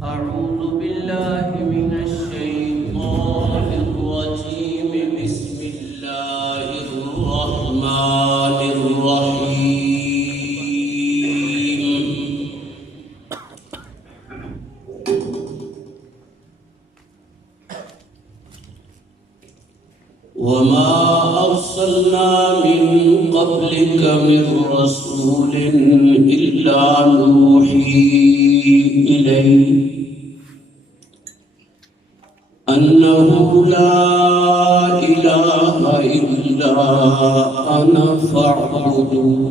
أعوذ بالله من الشيطان الرجيم. بسم الله الرحمن الرحيم. وما أرسلنا من قبلك من رسول إلا نوحي إليه أنه لا إله إلا أنا فاعبدون.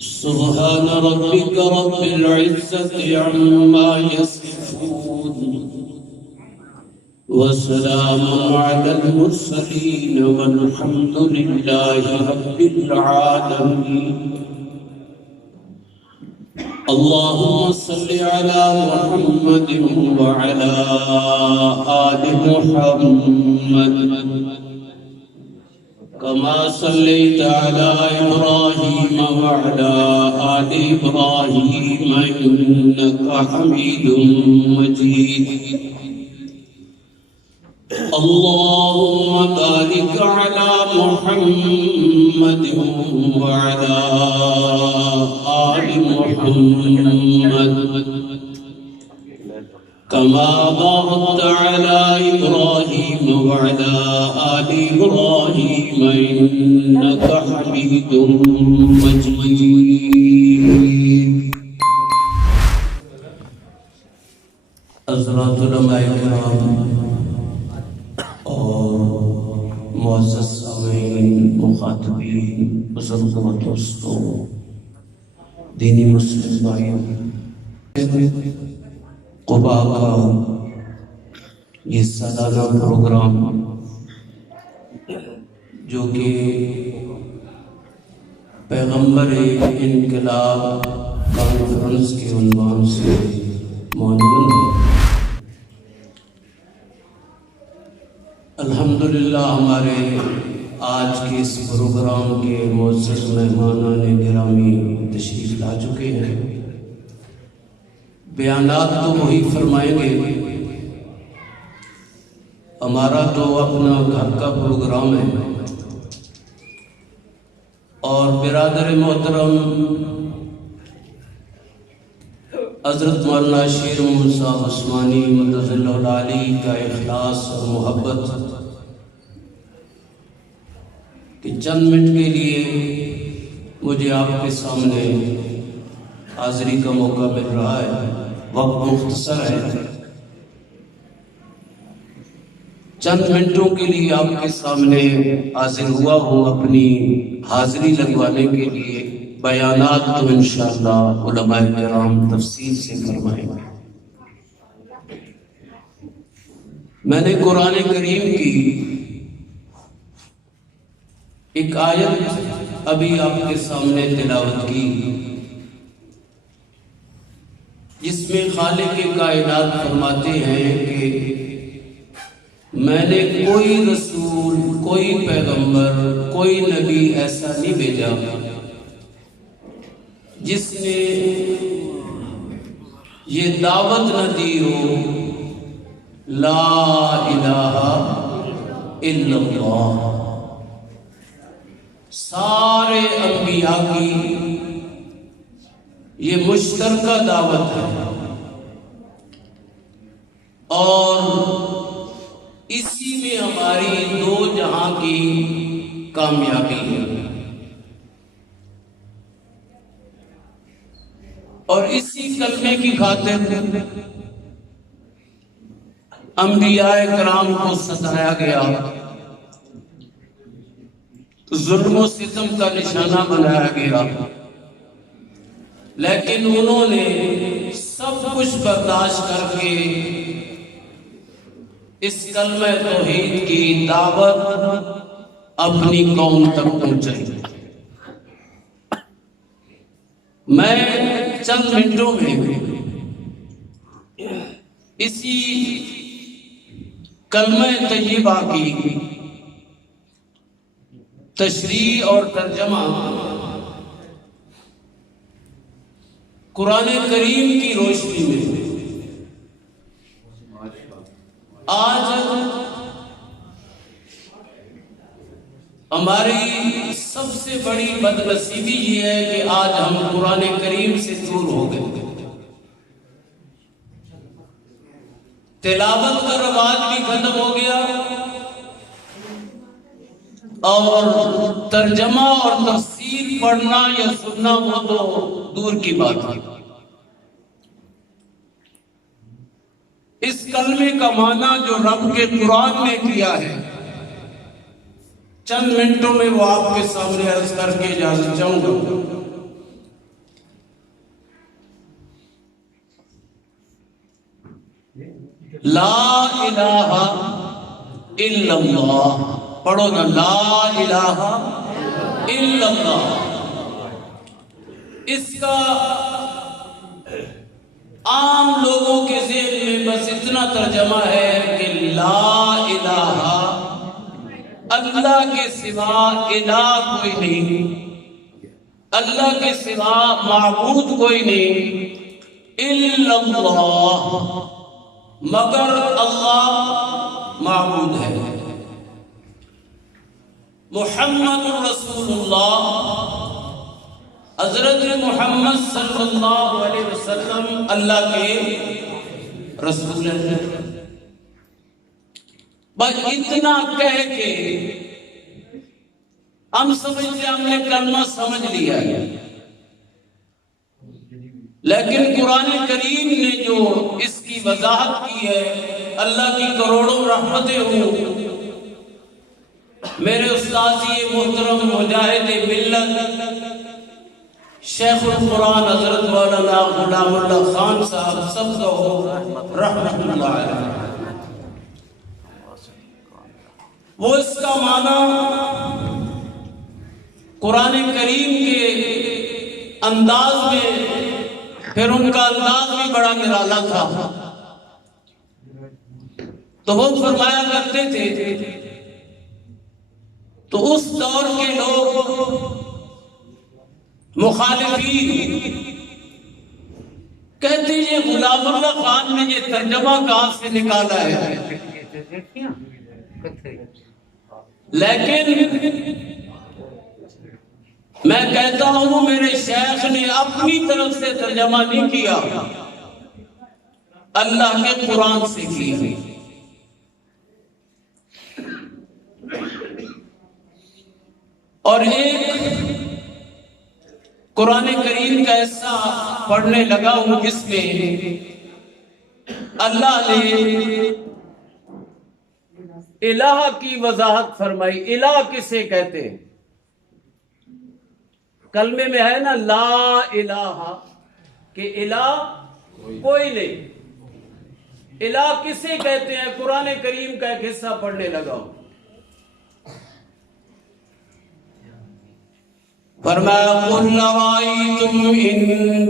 سبحان ربك رب العزة عما يصفون وسلام على المرسلين والحمد لله رب العالمين. اللهم صل على محمد وعلى آل محمد كما صليت على إبراهيم وعلى آل إبراهيم إنك حميد مجيد. اللهم بارك على محمد وعلى آل محمد كما باركت على إبراهيم وعلى آل إبراهيم إنك حميد مجيد. حضرات علماء کرام اور معزز سامعین، مخاطبین، بزرگوں و دوستوں، دینی مسلم بھائیوں، قبا کا یہ سالانہ پروگرام جو کہ پیغمبر انقلاب کانفرنس کے عنوان سے عنوان ہے، الحمدللہ ہمارے آج کے اس پروگرام کے معزز مہمانان گرامی تشریف لا چکے ہیں. بیانات تو وہی فرمائیں گے، ہمارا تو اپنا گھر کا پروگرام ہے. اور برادر محترم حضرت مولانا شیر محمد صاحب عثمانی مدد اللہ علی کا اخلاص اور محبت کہ چند منٹ کے لیے مجھے آپ کے سامنے حاضری کا موقع مل رہا ہے. وقت مختصر ہے، چند منٹوں کے لیے آپ کے سامنے حاضر ہوا ہوں اپنی حاضری لگوانے کے لیے. بیانات تو انشاءاللہ علماء کرام تفصیل سے فرمائیں گے. میں نے قرآن کریم کی ایک آیت ابھی آپ کے سامنے تلاوت کی، جس میں خالق کائنات فرماتے ہیں کہ میں نے کوئی رسول، کوئی پیغمبر، کوئی نبی ایسا نہیں بھیجا جس نے یہ دعوت نہ دی ہو لا الہ الا اللہ. سارے انبیاء کی یہ مشترکہ دعوت ہے اور اسی میں ہماری دو جہاں کی کامیابی ہے. اور اسی کلمے کی خاطر انبیاء کرام کو ستایا گیا، ظلم و ستم کا نشانہ بنایا گیا، لیکن انہوں نے سب کچھ برداشت کر کے اس کلمہ توحید کی دعوت اپنی قوم تک پہنچائی. میں چند منٹوں میں اسی کلمہ طیبہ کی تشریح اور ترجمہ قرآن کریم کی روشنی میں آج ہماری سب سے بڑی بدنصیبی یہ ہے کہ آج ہم قرآن کریم سے دور ہو گئے. تلاوت کا رواج بھی ختم ہو گیا اور ترجمہ اور تفسیر پڑھنا یا سننا وہ تو دور کی بات ہے. اس کلمے کا معنی جو رب کے قرآن نے کیا ہے چند منٹوں میں وہ آپ کے سامنے عرض کر کے اجازت چاہوں گا. لا الہ الا اللہ. پڑھو نا، لا الہ الا اللہ. اس کا عام لوگوں کے ذہن میں بس اتنا ترجمہ ہے کہ لا الہ، اللہ کے سوا الہ کوئی نہیں، اللہ کے سوا معبود کوئی نہیں، الا اللہ، مگر اللہ معبود ہے. محمد رسول اللہ، حضرت محمد صلی اللہ علیہ وسلم اللہ کے رسول ہیں. بس اتنا کہہ کے ہم سمجھتے ہم نے کلمہ سمجھ لیا ہے، لیکن قرآن کریم نے جو اس کی وضاحت کی ہے، اللہ کی کروڑوں رحمتیں ہوں. میرے استاد محترم مجاہد ملت شیخ القرآن حضرت مولانا غلام اللہ خان صاحب سب کو رحمت اللہ علیہ، وہ اس کا معنی قرآن کریم کے انداز میں، پھر ان کا انداز بھی بڑا نرالا تھا، تو وہ فرمایا کرتے تھے. تو اس دور کے لوگ مخالفین کہتے ہیں غلام اللہ خان نے یہ ترجمہ کہاں سے نکالا ہے، لیکن میں کہتا ہوں میرے شیخ نے اپنی طرف سے ترجمہ نہیں کیا، اللہ کے قرآن سے کیا. اور ایک قرآن کریم کا ایسا پڑھنے لگا ہوں جس میں اللہ نے الہ کی وضاحت فرمائی. الہ کسے کہتے ہیں؟ کلمے میں ہے نا لا الہ، کہ الہ کوئی نہیں. الہ کسے کہتے ہیں؟ قرآن کریم کا ایک حصہ پڑھنے لگا ہوں. فرمایا قُلْ رَأَيْتُمْ إِن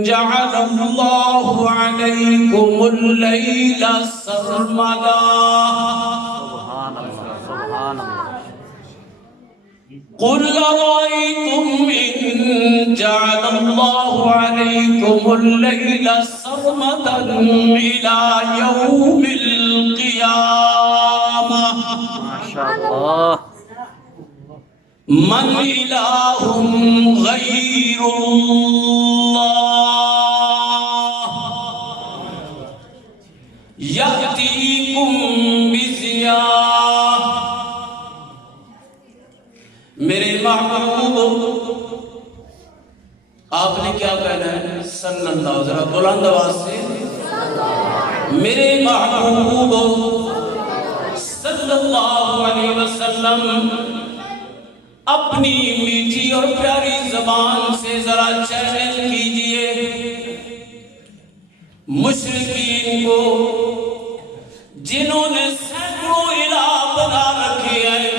جَعَلَ اللَّهُ عَلَيْكُمُ اللَّيْلَ سَرْمَدًا. قُلْ رَأَيْتُمْ إِن جَعَلَ اللَّهُ عَلَيْكُمُ اللَّيْلَ سَرْمَدًا إِلَى يَوْمِ الْقِيَامَةِ من الہ غیر اللہ یأتیکم بضیاء. میرے محبوب، آپ نے کیا کہنا ہے؟ صلی اللہ، ذرا بلند آواز سے. میرے محبوب صلی اللہ علیہ وسلم اپنی میٹھی اور پیاری زبان سے ذرا چیلنج کیجئے مشرکین کو، جنہوں نے سینکڑوں الہ بنا رکھے ہیں،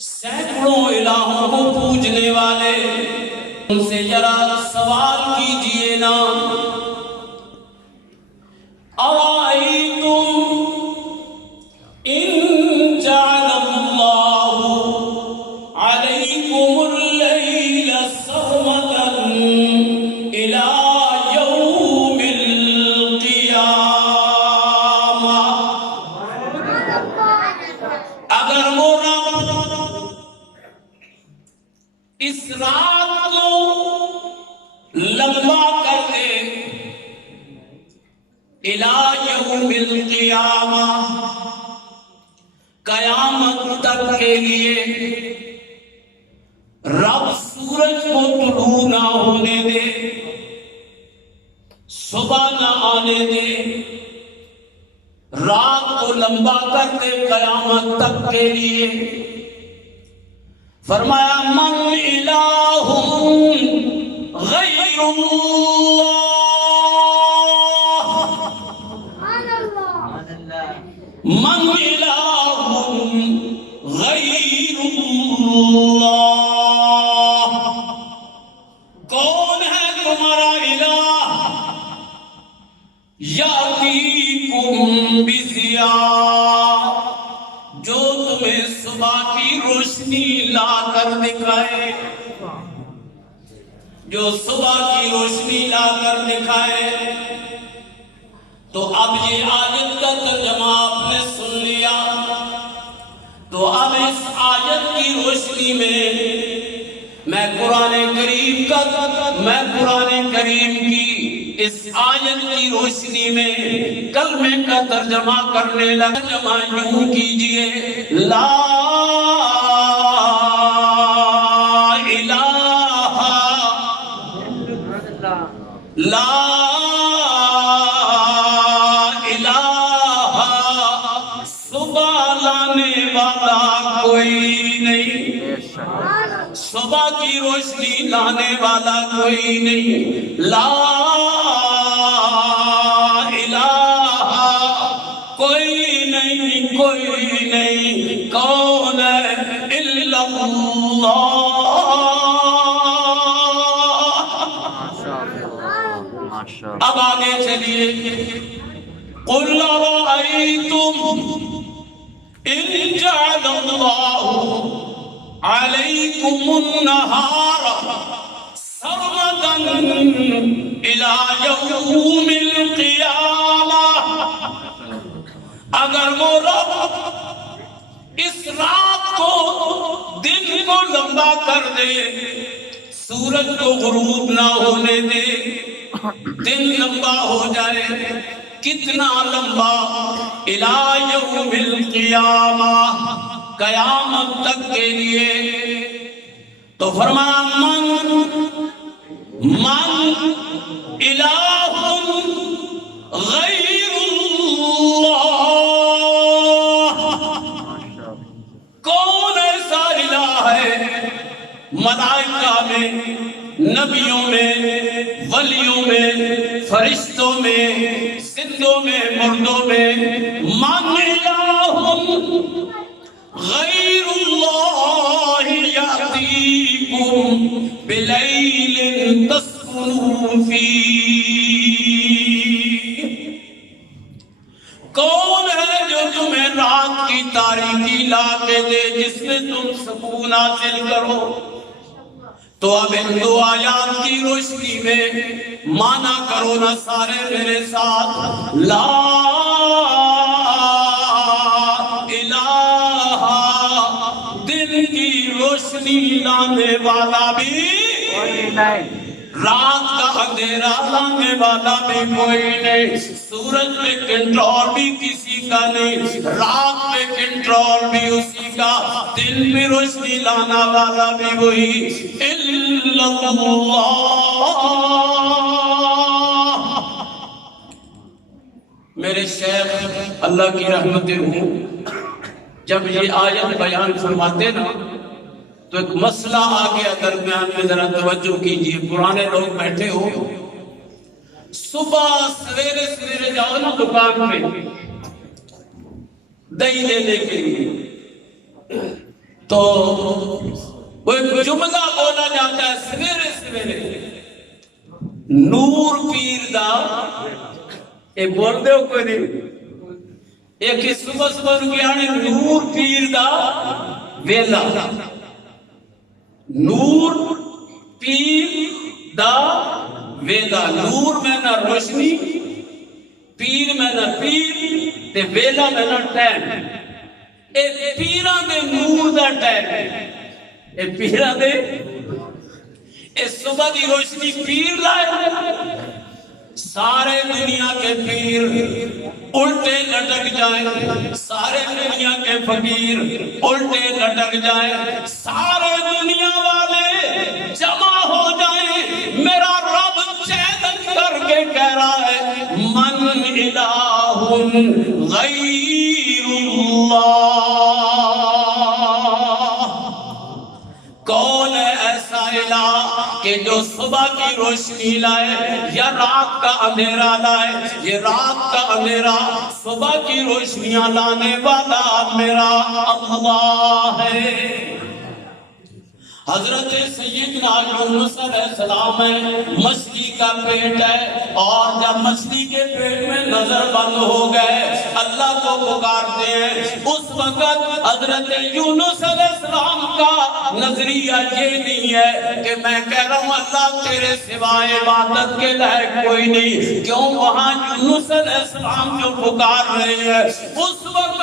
سینکڑوں الہوں کو پوجنے والے. ان سے ذرا سوال کیجئے نا، أَرَأَيْتُمْ إِن جَعَلَ اللَّهُ عَلَيْكُمُ اللَّيْلَ سَرْمَدًا إِلَى رات کو لمبا کر دے الی یوم القیامہ، قیامت تک کے لیے رب سورج کو طلوع نہ ہونے دے، صبح نہ آنے دے، رات کو لمبا کر دے قیامت تک کے لیے۔ فرمایا من الہ غیر اللہ، من الہ غیر اللہ، کون ہے تمہارا الہ؟ یاتیکم بضیاء، جو تمہیں صبح کی روشنی لا کر دکھائے، جو صبح کی روشنی لا کر دکھائے۔ تو اب یہ آیت کا ترجمہ آپ نے سن لیا، تو اب اس آیت کی روشنی میں میں قرآن کریم کی اس آیت کی روشنی میں کلمے کا ترجمہ کرنے لگا۔ ترجمہ یوں کیجئے، لا الہ، لا الہ، صبح لانے والا کوئی نہیں، صبح کی روشنی لانے والا کوئی نہیں، لا الہ، کوئی نہیں، کوئی نہیں، کون ہے؟ الا اللہ۔ اب آگے چلیے، قل ارأیتم ان جعل اللہ علیکم النہار سرمدا الى یوم القیامہ، اگر وہ رب اس رات کو دن کو لمبا کر دے، سورج کو غروب نہ ہونے دے، دن لمبا ہو جائے، کتنا لمبا؟ الى یوم القیامہ، قیامت تک کے لیے۔ تو فرمایا من الہ غیر اللہ، کون ایسا الہ ہے؟ ملائکہ میں، نبیوں میں، ولیوں میں، فرشتوں میں، زندوں میں، مردوں میں، من الہ غیر اللہ یأتیکم بلیل تسکنوا فیہ، کون ہے جو تمہیں رات کی تاریکی لا کے دے جس میں تم سکون حاصل کرو؟ تو اب ان دو آیات کی روشنی میں مانا کرو نا سارے میرے ساتھ، لا الہ، دن کی روشنی لانے والا بھی کوئی نہیں، رات کا اندھیرا لانے والا بھی کوئی نہیں، سورج پہ کنٹرول بھی کسی کا نہیں، رات پہ کنٹرول بھی اسی کا، دن پہ روشنی لانا والا بھی وہی، الا اللہ۔ میرے شیخ اللہ کی رحمتیں ہوں، جب یہ آیت بیان فرماتے نا تو ایک مسئلہ آ گیا درمیان میں، ذرا توجہ کیجئے۔ پرانے لوگ بیٹھے ہو، صبح سویرے سویرے جاؤ نا دکان پہ دہی لینے کے لیے، تو وہ ایک جملہ بولا جاتا ہے سویرے سویرے، نور پیر دا، یہ بول دے ہو کوئی نہیں، ایک صبح صبح رکیانے نور پیر دا ویلا، نور پیر دا ویلا، نور میں نہ روشنی، پیر میں نہ پیر، تے ویلا میں نہ ٹائم، اے پیران دے نور دا ٹائم، اے پیران دے کہ صبح کی روشنی پیر لائے، سارے دنیا کے پیر الٹے لٹک جائیں، سارے دنیا کے فقیر الٹے لٹک جائیں، سارے دنیا والے جمع ہو جائیں، میرا رب چیلنج کر کے کہہ رہا ہے من الہ غیر اللہ، کون ہے ایسا الہ کہ جو صبح کی روشنی لائے یا رات کا اندھیرا لائے؟ یہ رات کا اندھیرا صبح کی روشنیاں لانے والا میرا اللہ ہے۔ حضرت سیدنا یونس علیہ السلام ہے، مچھلی کا پیٹ ہے، اور جب مچھلی کے پیٹ میں نظر بند ہو گئے اللہ کو پکارتے ہیں، اس وقت حضرت یونس علیہ السلام کا نظریہ یہ نہیں ہے کہ میں کہہ رہا ہوں اللہ تیرے سوائے عبادت کے لائق کوئی نہیں، کیوں؟ وہاں یونس علیہ السلام جو پکار رہے ہیں اس وقت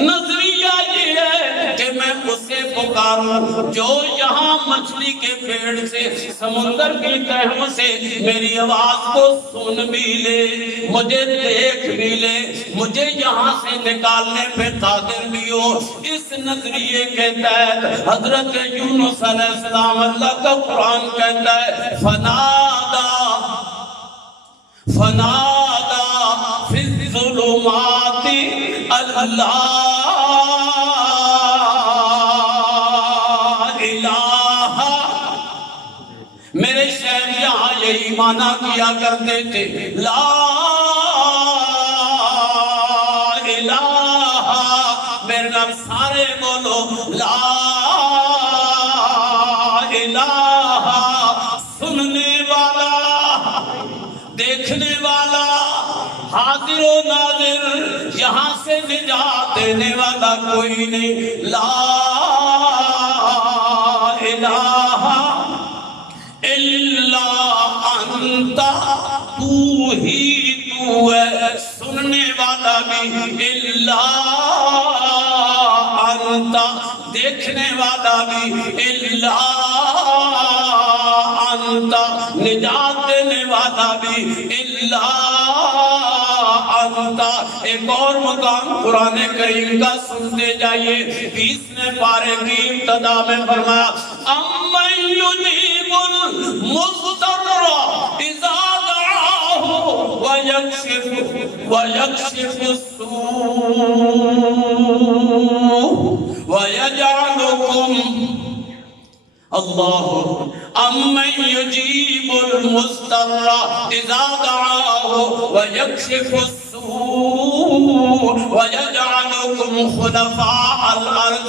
نظریہ یہ ہے کہ میں اسے پکاروں جو یہاں مچھلی کے پیڑ سے، سمندر کی تہوں سے میری آواز کو سن بھی لے، مجھے دیکھ بھی لے، مجھے یہاں سے نکالنے پہ قادر بھی ہو۔ اس نظریے کے تحت حضرت یونس علیہ السلام، اللہ کا قرآن کہتا ہے فنادا فی الظلمات اللہ میرے شہر یہاں یہی معنی کیا کرتے تھے لا الہ، میرے نام سارے بولو لا الہ، سننے والا، دیکھنے والا، حاضر و ناظر، یہاں سے نجات دینے والا کوئی نہیں، لا الہ الا انت، تو ہی تو ہے، سننے والا بھی الا انت، دیکھنے والا بھی الا انت، نجات دینے والا بھی الا انت۔ ایک اور مقام قرآن کریم کا سنتے جائیے، 20ویں پارے کی ابتدا میں فرمایا امن یجیب المضطر اذا دعاہ ویکشف السوء ویجعلکم اللہ امن یجیب المضطر اذا دعاہ ویکشف السوء ویجعلکم خلفاء الارض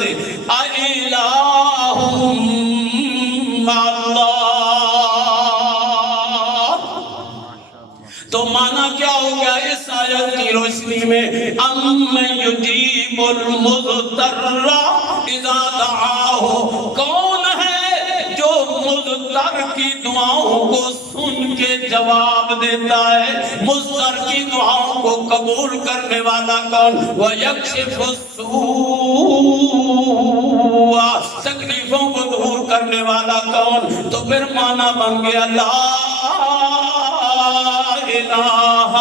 اِلٰہٌ مع اللہ۔ تو معنی کیا ہو گیا اس آیت کی روشنی میں؟ امن یجیب المضطر اذا دعاہ، کون ہے جو مضطر کی دعاؤں کو سن کے جواب دیتا ہے؟ مضطر کی دعاؤں کو قبول کرنے والا کون؟ وَيَكْشِفُ السُّوءَ، تکلیفوں کو دور کرنے والا کون؟ تو پھر معنی بن گیا لا الہ،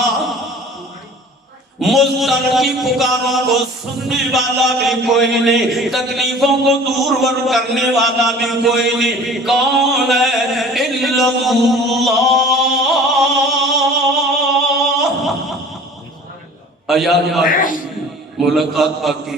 مضطر کی پکاروں کو سننے والا بھی کوئی نہیں، تکلیفوں کو دور کرنے والا بھی کوئی نہیں، کون ہے؟ الا اللہ۔ آیات باقی، ملاقات باقی۔